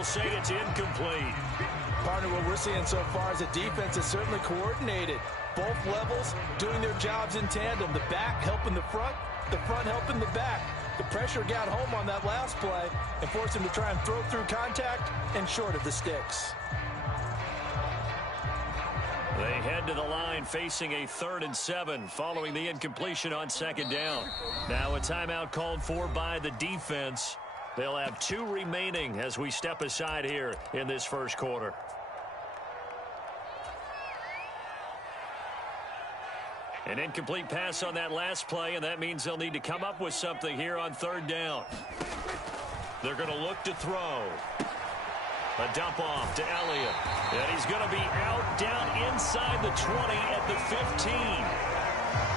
They'll say it's incomplete. Partner, what we're seeing so far is the defense is certainly coordinated. Both levels doing their jobs in tandem. The back helping the front helping the back. The pressure got home on that last play and forced him to try and throw through contact and short of the sticks. They head to the line facing a 3rd and 7 following the incompletion on 2nd down. Now a timeout called for by the defense. They'll have 2 remaining as we step aside here in this first quarter. An incomplete pass on that last play, and that means they'll need to come up with something here on 3rd down. They're going to look to throw. A dump off to Elliott. And he's going to be out down inside the 20 at the 15.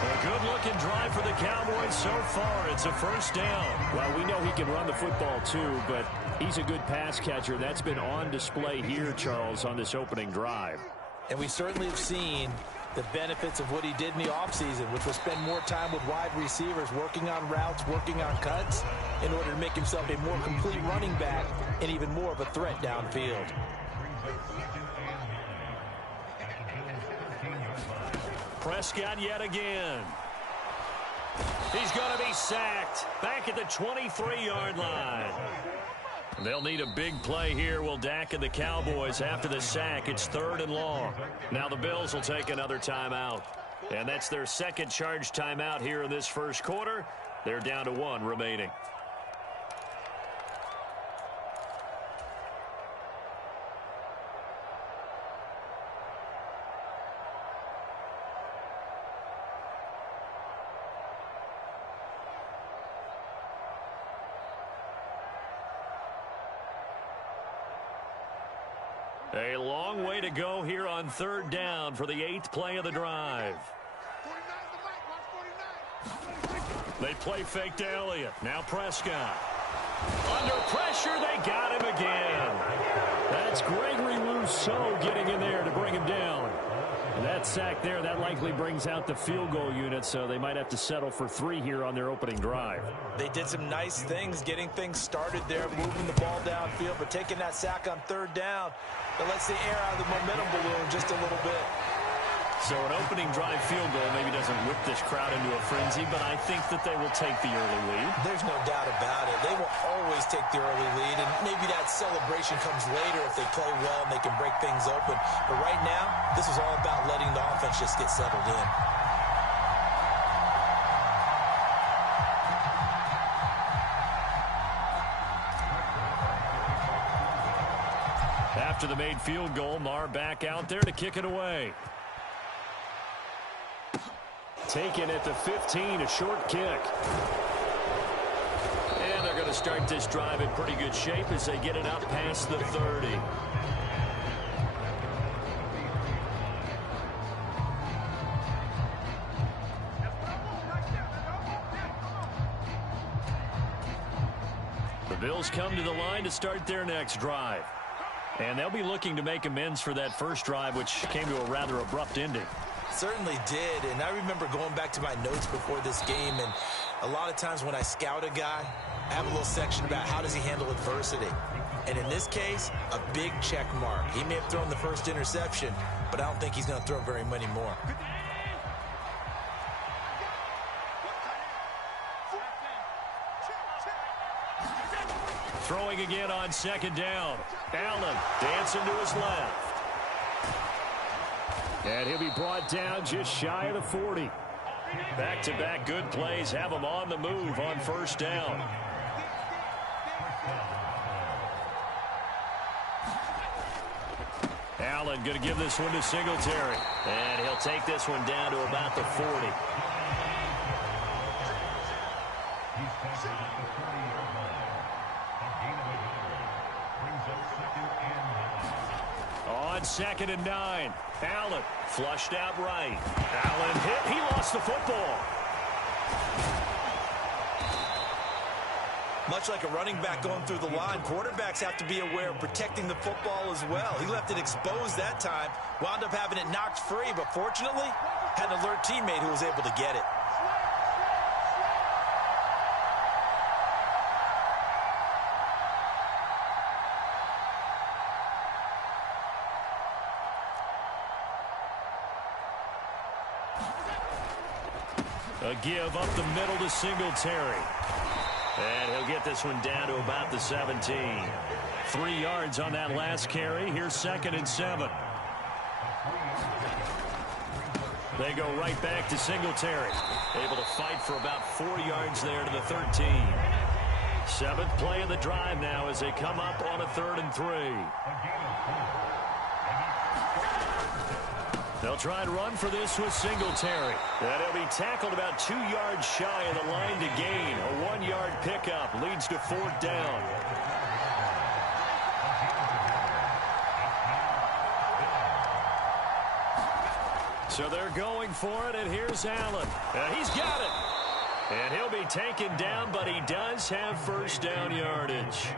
A good-looking drive for the Cowboys so far. It's a 1st down. Well, we know he can run the football too, but he's a good pass catcher. That's been on display here, Charles, on this opening drive. And we certainly have seen the benefits of what he did in the offseason, which was spend more time with wide receivers, working on routes, working on cuts, in order to make himself a more complete running back and even more of a threat downfield. Prescott yet again. He's going to be sacked back at the 23-yard line. They'll need a big play here, will Dak and the Cowboys after the sack. It's 3rd and long. Now the Bills will take another timeout. And that's their 2nd charge timeout here in this first quarter. They're down to 1 remaining. A long way to go here on 3rd down for the 8th play of the drive. They play fake to Elliott. Now Prescott. Under pressure, they got him again. That's Gregory Rousseau getting in there to bring him down. And that sack there, that likely brings out the field goal unit, so they might have to settle for 3 here on their opening drive. They did some nice things getting things started there, moving the ball downfield, but taking that sack on 3rd down, that lets the air out of the momentum balloon just a little bit. So an opening drive field goal maybe doesn't whip this crowd into a frenzy, but I think that they will take the early lead. There's no doubt about it. They will always take the early lead, and maybe that celebration comes later if they play well and they can break things open. But right now, this is all about letting the offense just get settled in. After the made field goal, Marr back out there to kick it away. Taken at the 15, a short kick. And they're going to start this drive in pretty good shape as they get it up past the 30. The Bills come to the line to start their next drive. And they'll be looking to make amends for that first drive, which came to a rather abrupt ending. Certainly did, and I remember going back to my notes before this game, and a lot of times when I scout a guy, I have a little section about how does he handle adversity. And in this case, a big check mark. He may have thrown the first interception, but I don't think he's going to throw very many more. Throwing again on 2nd down. Allen dancing to his left. And he'll be brought down just shy of the 40. Back-to-back good plays have him on the move on 1st down. Allen going to give this one to Singletary. And he'll take this one down to about the 40. On 2nd and 9. Allen flushed out right. Allen hit. He lost the football. Much like a running back going through the line, quarterbacks have to be aware of protecting the football as well. He left it exposed that time, wound up having it knocked free, but fortunately, had an alert teammate who was able to get it. A give up the middle to Singletary. And he'll get this one down to about the 17. 3 yards on that last carry. Here's 2nd and 7. They go right back to Singletary. Able to fight for about 4 yards there to the 13. 7th play of the drive now as they come up on a 3rd and 3. They'll try and run for this with Singletary. And he'll be tackled about 2 yards shy of the line to gain. A 1-yard pickup leads to 4th down. So they're going for it, and here's Allen. He's got it. And he'll be taken down, but he does have 1st down yardage.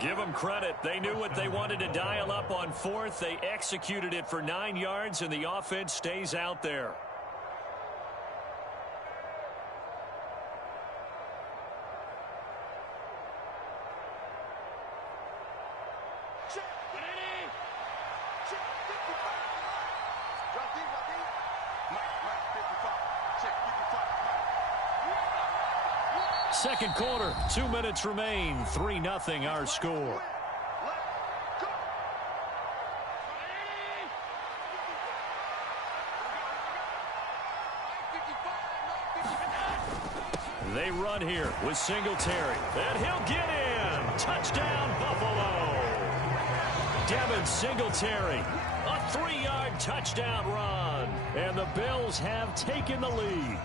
Give them credit. They knew what they wanted to dial up on 4th. They executed it for 9 yards, and the offense stays out there. Second quarter, 2 minutes remain. 3-0 our score. They run here with Singletary. And he'll get in. Touchdown, Buffalo. Devin Singletary. A 3-yard touchdown run. And the Bills have taken the lead.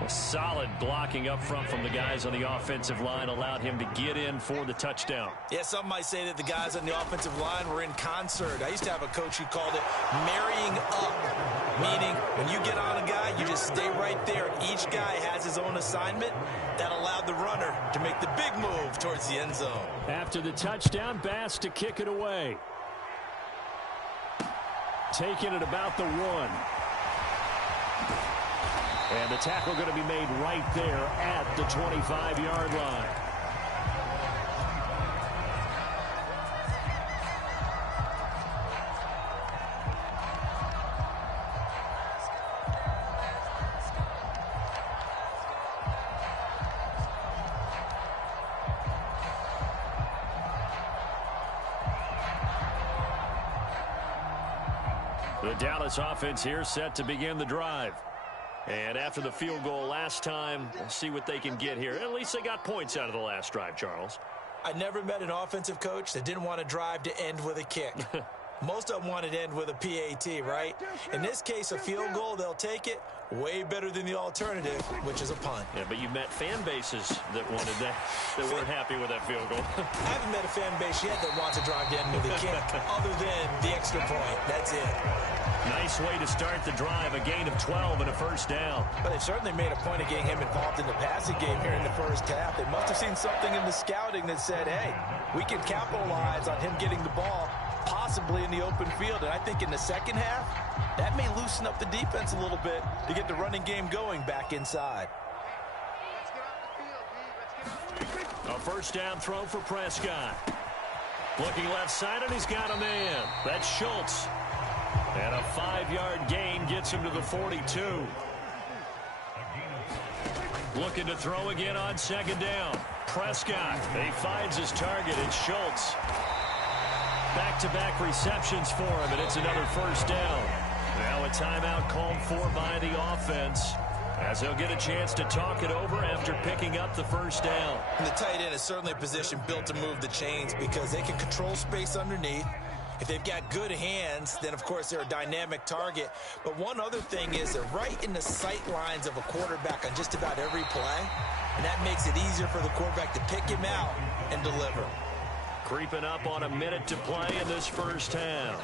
A solid blocking up front from the guys on the offensive line allowed him to get in for the touchdown. Yeah, some might say that the guys on the offensive line were in concert. I used to have a coach who called it marrying up, meaning when you get on a guy, you just stay right there. Each guy has his own assignment. That allowed the runner to make the big move towards the end zone. After the touchdown, Bass to kick it away. Taking it about the 1. And the tackle going to be made right there at the 25-yard line. The Dallas offense here set to begin the drive. And after the field goal last time, we'll see what they can get here. At least they got points out of the last drive, Charles. I never met an offensive coach that didn't want to drive to end with a kick. Most of them wanted to end with a PAT, right? In this case, a field goal, they'll take it. Way better than the alternative, which is a punt. Yeah, but you met fan bases that wanted that, that weren't happy with that field goal. I haven't met a fan base yet that wants to drive to end with a kick, other than the extra point. That's it. Nice way to start the drive, a gain of 12 and a 1st down. But they've certainly made a point of getting him involved in the passing game here in the first half. They must have seen something in the scouting that said, hey, we can capitalize on him getting the ball, possibly in the open field. And I think in the second half, that may loosen up the defense a little bit to get the running game going back inside. A 1st down throw for Prescott. Looking left side, and he's got a man. That's Schultz. And a 5-yard gain gets him to the 42. Looking to throw again on 2nd down. Prescott. He finds his target. It's Schultz. Back-to-back receptions for him, and it's another 1st down. Now a timeout called for by the offense, as he'll get a chance to talk it over after picking up the 1st down. And the tight end is certainly a position built to move the chains because they can control space underneath. If they've got good hands, then, of course, they're a dynamic target. But one other thing is they're right in the sight lines of a quarterback on just about every play, and that makes it easier for the quarterback to pick him out and deliver. Creeping up on a minute to play in this first half.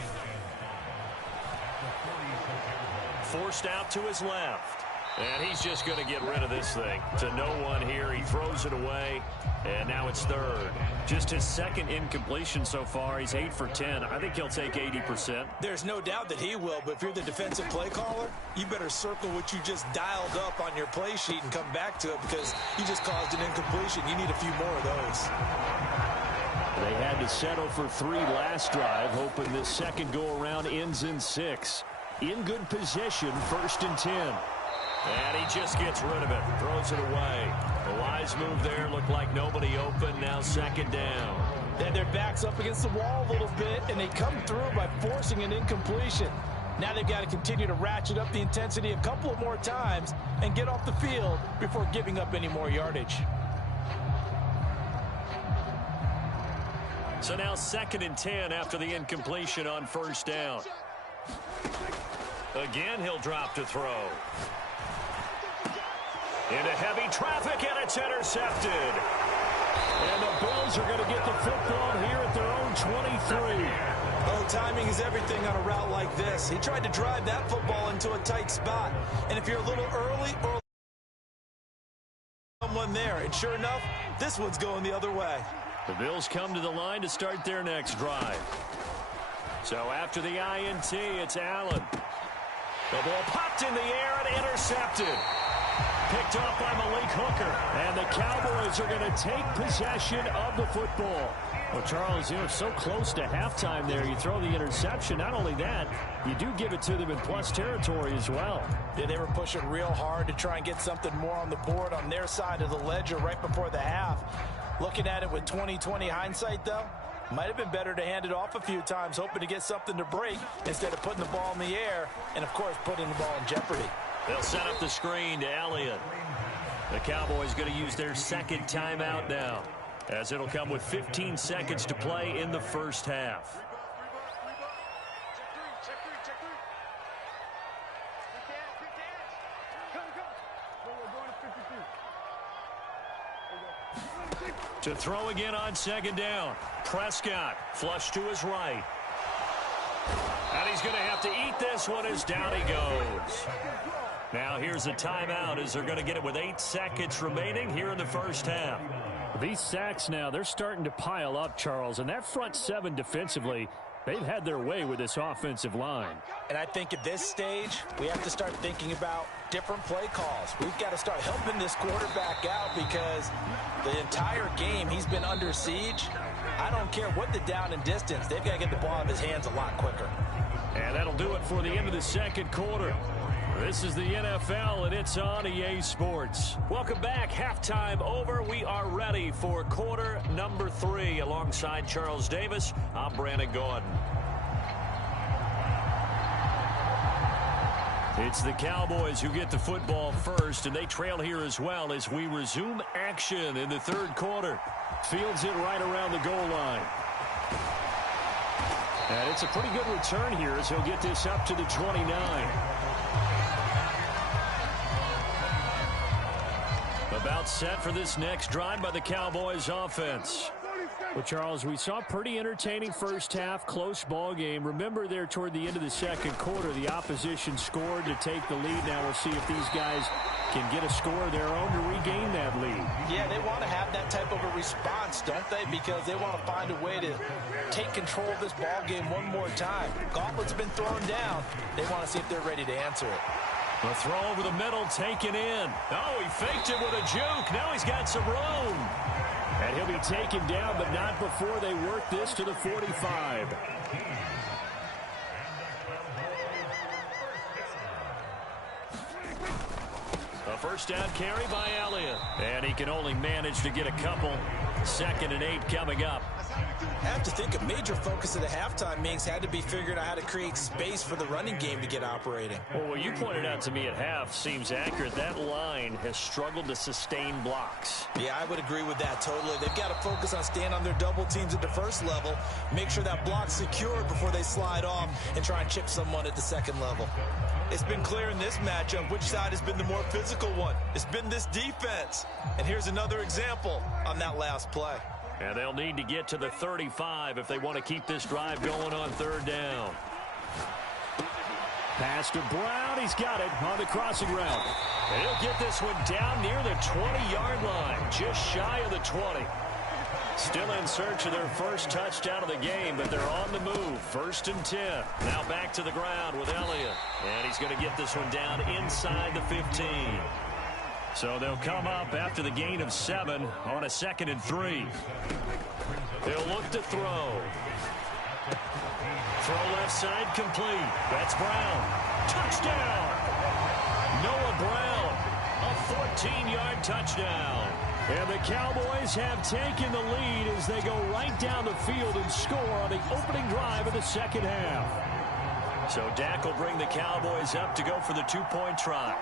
Forced out to his left. And he's just going to get rid of this thing. To no one here. He throws it away. And now it's 3rd. Just his 2nd incompletion so far. He's 8 for 10. I think he'll take 80%. There's no doubt that he will, but if you're the defensive play caller, you better circle what you just dialed up on your play sheet and come back to it because you just caused an incompletion. You need a few more of those. They had to settle for 3 last drive, hoping this second go-around ends in 6. In good position, 1st and 10. And he just gets rid of it. Throws it away. A wise move there. Looked like nobody open. Now second down. Then their back's up against the wall a little bit, and they come through by forcing an incompletion. Now they've got to continue to ratchet up the intensity a couple of more times and get off the field before giving up any more yardage. So now 2nd and 10 after the incompletion on first down. Again, he'll drop to throw. Into heavy traffic, and it's intercepted. And the Bills are going to get the football here at their own 23. Oh, timing is everything on a route like this. He tried to drive that football into a tight spot. And if you're a little early or someone there, and sure enough, this one's going the other way. The Bills come to the line to start their next drive. So after the INT, it's Allen. The ball popped in the air and intercepted. Picked up by Malik Hooker. And the Cowboys are going to take possession of the football. Well, Charles, you're so close to halftime there. You throw the interception. Not only that, you do give it to them in plus territory as well. Yeah, they were pushing real hard to try and get something more on the board on their side of the ledger right before the half. Looking at it with 20/20 hindsight, though, might have been better to hand it off a few times, hoping to get something to break instead of putting the ball in the air and, of course, putting the ball in jeopardy. They'll set up the screen to Elliott. The Cowboys going to use their second timeout now, as it'll come with 15 seconds to play in the first half. To throw again on second down. Prescott flush to his right. And he's going to have to eat this one as down he goes. Now here's a timeout as they're going to get it with 8 seconds remaining here in the first half. These sacks now, they're starting to pile up, Charles. And that front seven defensively, they've had their way with this offensive line. And I think at this stage, we have to start thinking about different play calls. We've got to start helping this quarterback out because the entire game he's been under siege. I don't care what the down and distance. They've got to get the ball in his hands a lot quicker. And that'll do it for the end of the second quarter. This is the NFL, and it's on EA Sports. Welcome back. Halftime over. We are ready for quarter number 3. Alongside Charles Davis, I'm Brandon Gordon. It's the Cowboys who get the football first, and they trail here as well as we resume action in the third quarter. Fields it right around the goal line. And it's a pretty good return here as he'll get this up to the 29. About set for this next drive by the Cowboys offense. Well, Charles, we saw a pretty entertaining first half, close ball game. Remember there toward the end of the second quarter, the opposition scored to take the lead. Now we'll see if these guys can get a score of their own to regain that lead. Yeah, they want to have that type of a response, don't they? Because they want to find a way to take control of this ball game one more time. Gauntlet's been thrown down. They want to see if they're ready to answer it. A throw over the middle taken in. Oh, he faked it with a juke. Now he's got some room. And he'll be taken down, but not before they work this to the 45. A first down carry by Elliott. And he can only manage to get a couple. 2nd and 8 coming up. I have to think a major focus of the halftime meetings had to be figuring out how to create space for the running game to get operating. Well, what you pointed out to me at half seems accurate. That line has struggled to sustain blocks. Yeah, I would agree with that totally. They've got to focus on staying on their double teams at the first level, make sure that block's secured before they slide off and try and chip someone at the second level. It's been clear in this matchup which side has been the more physical one. It's been this defense. And here's another example on that last play. And they'll need to get to the 35 if they want to keep this drive going on third down. Pass to Brown. He's got it on the crossing route. And he'll get this one down near the 20-yard line, just shy of the 20. Still in search of their first touchdown of the game, but they're on the move. 1st and 10. Now back to the ground with Elliott. And he's going to get this one down inside the 15. So they'll come up after the gain of 7 on a 2nd and 3. They'll look to throw. Throw left side complete. That's Brown. Touchdown! Noah Brown, a 14-yard touchdown. And the Cowboys have taken the lead as they go right down the field and score on the opening drive of the second half. So Dak will bring the Cowboys up to go for the two-point try.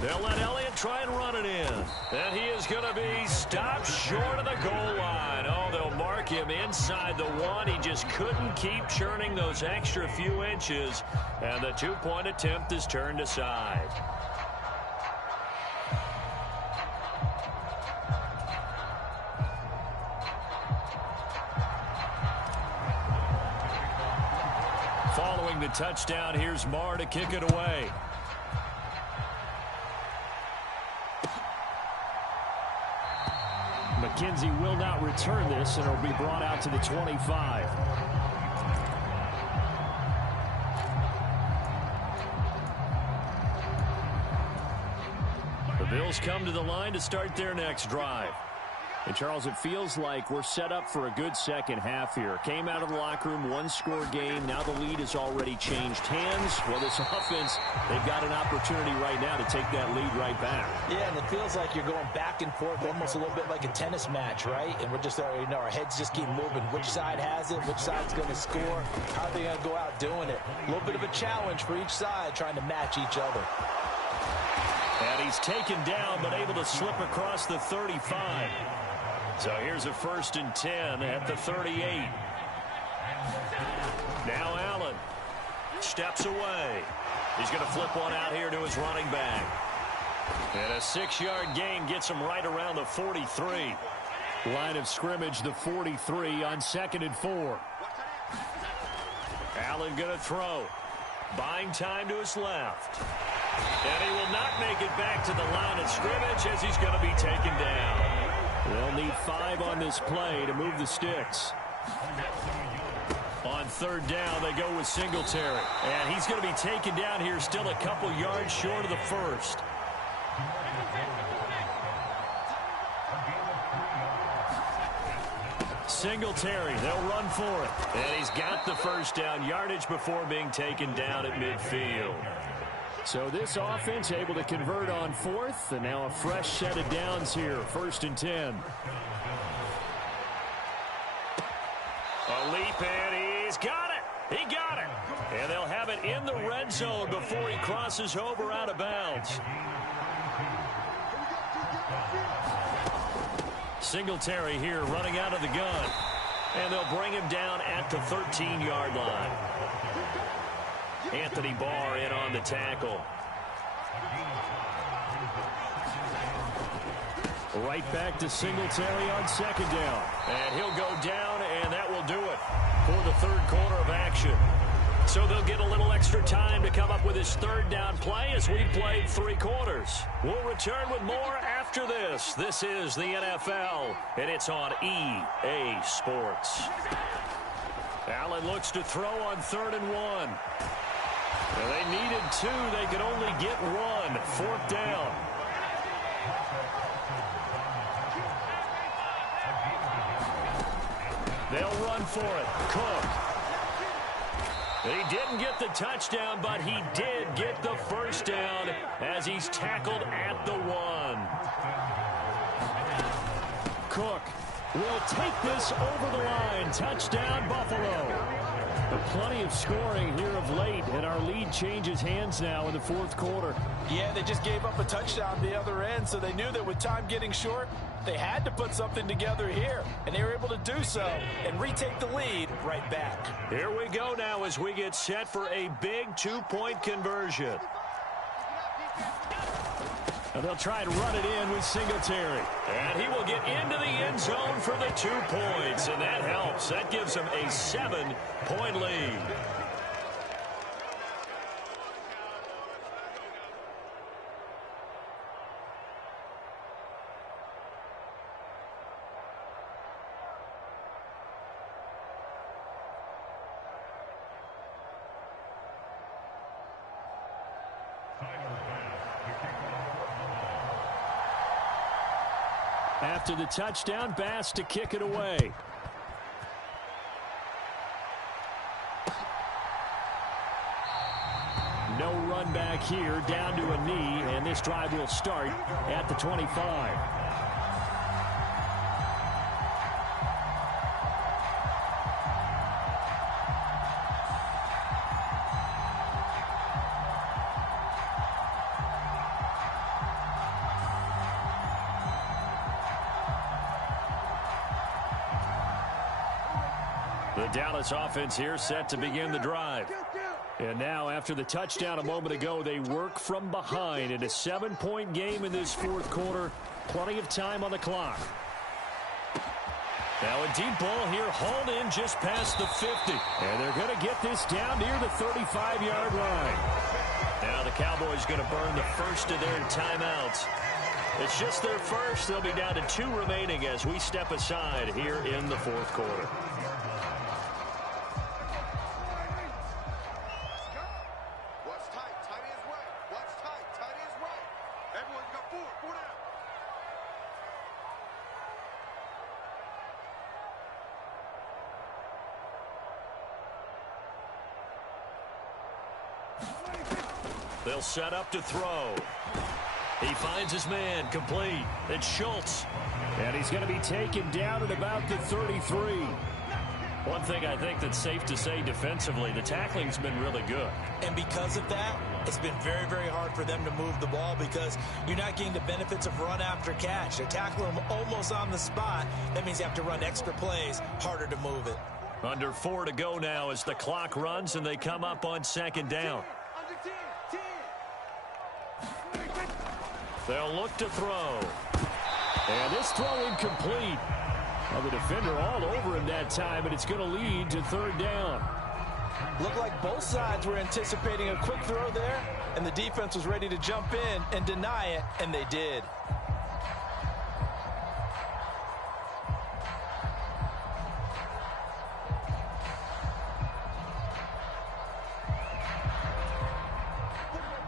They'll let Elliott try and run it in. And he is going to be stopped short of the goal line. Oh, they'll mark him inside the one. He just couldn't keep churning those extra few inches. And the two-point attempt is turned aside. Following the touchdown, here's Marr to kick it away. McKenzie will not return this, and it'll be brought out to the 25. The Bills come to the line to start their next drive. And, Charles, it feels like we're set up for a good second half here. Came out of the locker room, one-score game. Now the lead has already changed hands. Well, this offense, they've got an opportunity right now to take that lead right back. Yeah, and it feels like you're going back and forth, almost a little bit like a tennis match, right? And we're just, our heads just keep moving. Which side has it? Which side's going to score? How are they going to go out doing it? A little bit of a challenge for each side, trying to match each other. And he's taken down, but able to slip across the 35. So here's a 1st and 10 at the 38. Now Allen steps away. He's going to flip one out here to his running back. And a 6-yard gain gets him right around the 43. Line of scrimmage, the 43 on 2nd and 4. Allen going to throw. Buying time to his left. And he will not make it back to the line of scrimmage as he's going to be taken down. They'll need 5 on this play to move the sticks. On 3rd down, they go with Singletary. And he's going to be taken down here still a couple yards short of the 1st. Singletary, they'll run for it. And he's got the 1st down yardage before being taken down at midfield. So this offense able to convert on 4th, and now a fresh set of downs here, 1st and 10. A leap, and he's got it. He got it. And they'll have it in the red zone before he crosses over out of bounds. Singletary here running out of the gun. And they'll bring him down at the 13-yard line. Anthony Barr in on the tackle. Right back to Singletary on 2nd down. And he'll go down, and that will do it for the 3rd quarter of action. So they'll get a little extra time to come up with his 3rd down play as we played 3 quarters. We'll return with more after this. This is the NFL, and it's on EA Sports. Allen looks to throw on 3rd and 1. Well, they needed 2. They could only get 1. 4th down. They'll run for it. Cook. He didn't get the touchdown, but he did get the 1st down as he's tackled at the 1. Cook will take this over the line. Touchdown, Buffalo. Plenty of scoring here of late, and our lead changes hands now in the 4th quarter. Yeah, they just gave up a touchdown the other end, so they knew that with time getting short, they had to put something together here, and they were able to do so and retake the lead right back. Here we go now as we get set for a big 2-point conversion. And they'll try and run it in with Singletary. And he will get into the end zone for the 2 points, and that helps. That gives him a 7-point lead. After the touchdown, Bass to kick it away. No run back here, down to a knee, and this drive will start at the 25. The Dallas offense here set to begin the drive. And now, after the touchdown a moment ago, they work from behind in a 7-point game in this fourth quarter. Plenty of time on the clock. Now a deep ball here, hauled in just past the 50. And they're going to get this down near the 35-yard line. Now the Cowboys going to burn the first of their timeouts. It's just their first. They'll be down to 2 remaining as we step aside here in the fourth quarter. They'll set up to throw. He finds his man, complete. It's Schultz. And he's going to be taken down at about the 33. One thing I think that's safe to say defensively, the tackling's been really good. And because of that, it's been very, very hard for them to move the ball because you're not getting the benefits of run after catch. They tackle him almost on the spot. That means you have to run extra plays, harder to move it. Under 4 to go now as the clock runs and they come up on second down. They'll look to throw. And this throw incomplete. Well, the defender all over him that time, and it's going to lead to third down. Looked like both sides were anticipating a quick throw there, and the defense was ready to jump in and deny it, and they did.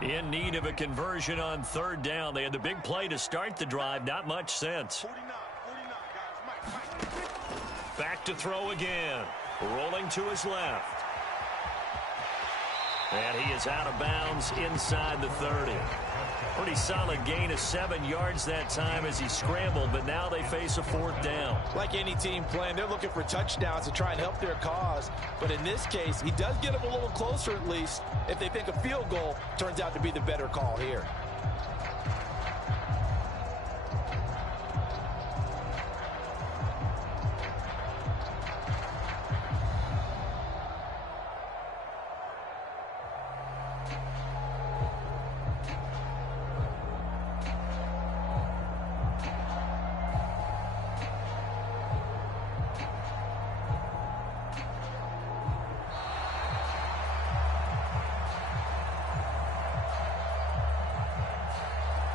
In need of a conversion on third down. They had the big play to start the drive. Not much sense. Back to throw again. Rolling to his left. And he is out of bounds inside the 30. Pretty solid gain of 7 yards that time as he scrambled, but now they face a fourth down. Like any team playing, they're looking for touchdowns to try and help their cause. But in this case, he does get them a little closer at least if they think a field goal turns out to be the better call here.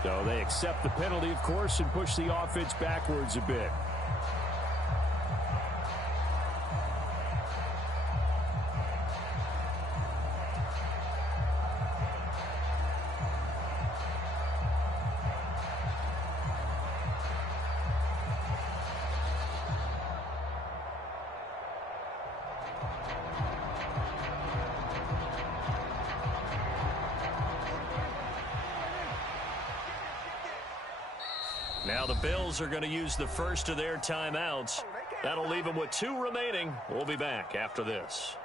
So they accept the penalty, of course, and push the offense backwards a bit. Now the Bills are going to use the first of their timeouts. That'll leave them with 2 remaining. We'll be back after this.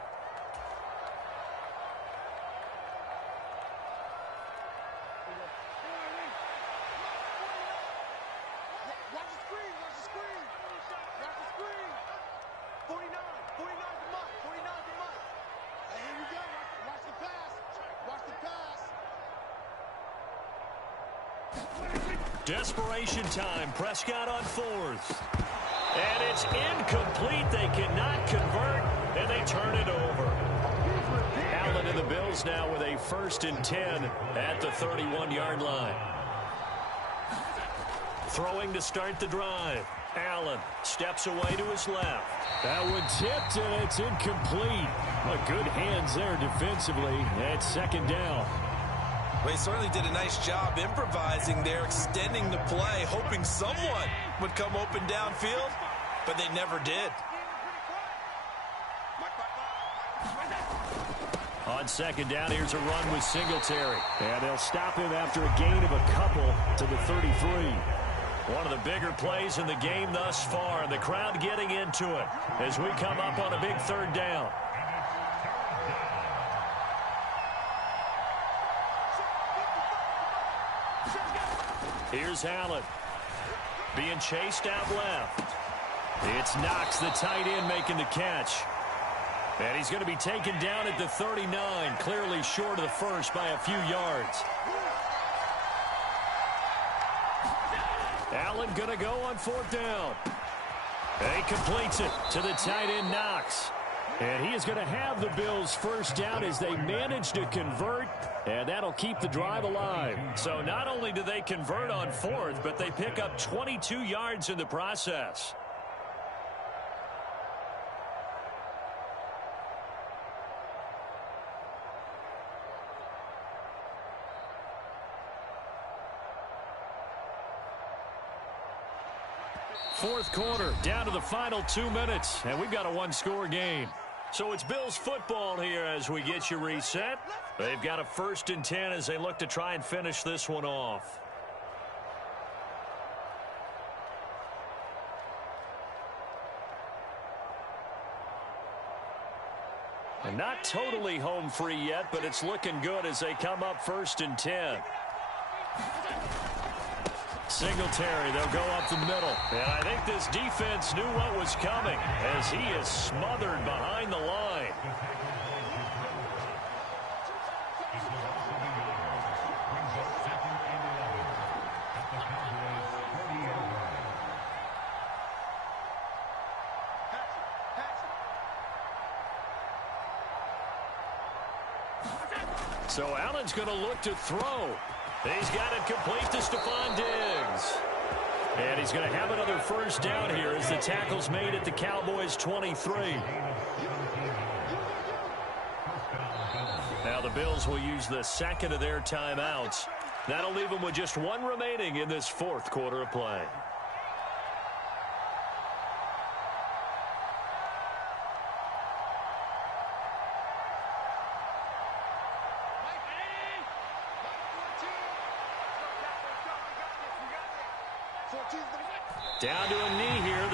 Desperation time. Prescott on 4th. And it's incomplete. They cannot convert, and they turn it over. Allen and the Bills now with a 1st and 10 at the 31-yard line. Throwing to start the drive. Allen steps away to his left. That one tipped, and it's incomplete. Well, good hands there defensively at second down. Well, he certainly did a nice job improvising there, extending the play, hoping someone would come open downfield, but they never did. On second down, here's a run with Singletary. And they'll stop him after a gain of a couple to the 33. One of the bigger plays in the game thus far, and the crowd getting into it as we come up on a big third down. Here's Allen. Being chased out left. It's Knox, the tight end, making the catch. And he's going to be taken down at the 39, clearly short of the first by a few yards. Allen going to go on fourth down. And he completes it to the tight end, Knox. And he is going to have the Bills first down as they manage to convert, and that'll keep the drive alive. So not only do they convert on fourth, but they pick up 22 yards in the process. Fourth quarter, down to the final 2 minutes, and we've got a one-score game. So it's Bills football here as we get you reset. They've got a 1st and 10 as they look to try and finish this one off. And not totally home free yet, but it's looking good as they come up 1st and 10. Singletary, they'll go up the middle. And I think this defense knew what was coming as he is smothered behind the line. So Allen's going to look to throw. He's got it complete to Stephon Diggs. And he's going to have another first down here as the tackle's made at the Cowboys' 23. Now the Bills will use the second of their timeouts. That'll leave them with just one remaining in this fourth quarter of play. Down to a knee here,